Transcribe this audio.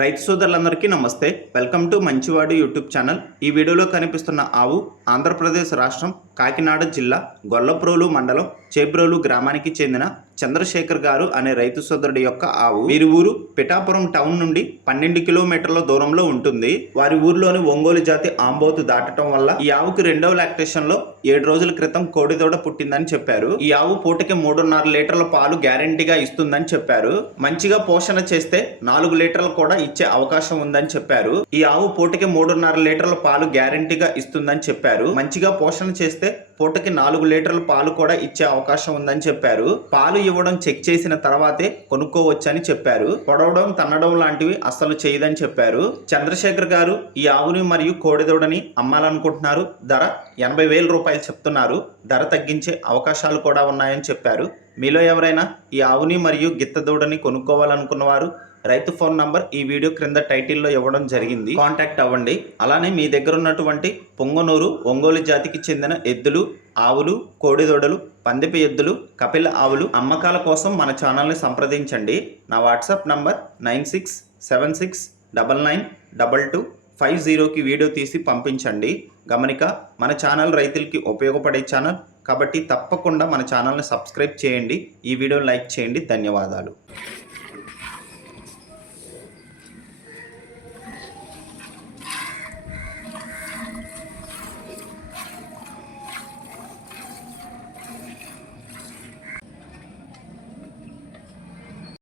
రైతు సోదరులందరికీ నమస్తే. వెల్కమ్ టు మంచివాడు యూట్యూబ్ ఛానల్. ఈ వీడియోలో కనిపిస్తున్న ఆవు ఆంధ్రప్రదేశ్ రాష్ట్రం కాకినాడ జిల్లా గొల్లప్రోలు మండలం చేబ్రోలు గ్రామానికి చెందిన చంద్రశేఖర్ గారు అనే రైతు సోదరుడి యొక్క ఆవు. వీరి ఊరు పిఠాపురం టౌన్ నుండి పన్నెండు కిలోమీటర్ల దూరంలో ఉంటుంది. వారి ఊర్లోని ఒంగోలు జాతి ఆంబోతు దాటడం వల్ల ఈ ఆవుకి రెండవ లాక్టేషన్లో ఏడు రోజుల క్రితం కోడిదోడ పుట్టిందని చెప్పారు. ఈ ఆవు పూటకి మూడున్నర లీటర్ల పాలు గ్యారంటీగా ఇస్తుందని చెప్పారు. మంచిగా పోషణ చేస్తే నాలుగు లీటర్లు కూడా ఇచ్చే అవకాశం ఉందని చెప్పారు. ఈ ఆవు పూటకి మూడున్నర లీటర్ల పాలు గ్యారంటీగా ఇస్తుందని చెప్పారు. మంచిగా పోషణ చేస్తే పూటకి నాలుగు లీటర్ల పాలు కూడా ఇచ్చే అవకాశం ఉందని చెప్పారు. పాలు ఇవ్వడం చెక్ చేసిన తర్వాతే కొనుక్కోవచ్చని చెప్పారు. పొడవడం తన్నడం లాంటివి అస్సలు చేయదని చెప్పారు. చంద్రశేఖర్ గారు ఈ ఆవుని మరియు కోడిదూడని అమ్మాలనుకుంటున్నారు. ధర ఎనభై వేల రూపాయలు చెప్తున్నారు. ధర తగ్గించే అవకాశాలు కూడా ఉన్నాయని చెప్పారు. మీలో ఎవరైనా ఈ ఆవుని మరియు గిత్త దూడని కొనుక్కోవాలనుకున్నవారు రైతు ఫోన్ నంబర్ ఈ వీడియో క్రింద టైటిల్లో ఇవ్వడం జరిగింది. కాంటాక్ట్ అవ్వండి. అలానే మీ దగ్గర ఉన్నటువంటి పొంగనూరు ఒంగోలు జాతికి చెందిన ఎద్దులు ఆవులు కోడిదూడలు పందిపి ఎద్దులు కపిల ఆవులు అమ్మకాల కోసం మన ఛానల్ని సంప్రదించండి. నా WhatsApp number nine six seven six double nine double two five జీరోకి వీడియో తీసి పంపించండి. గమనిక మన ఛానల్ రైతులకి ఉపయోగపడే ఛానల్ కాబట్టి తప్పకుండా మన ఛానల్ని సబ్స్క్రైబ్ చేయండి. ఈ వీడియో లైక్ చేయండి. ధన్యవాదాలు.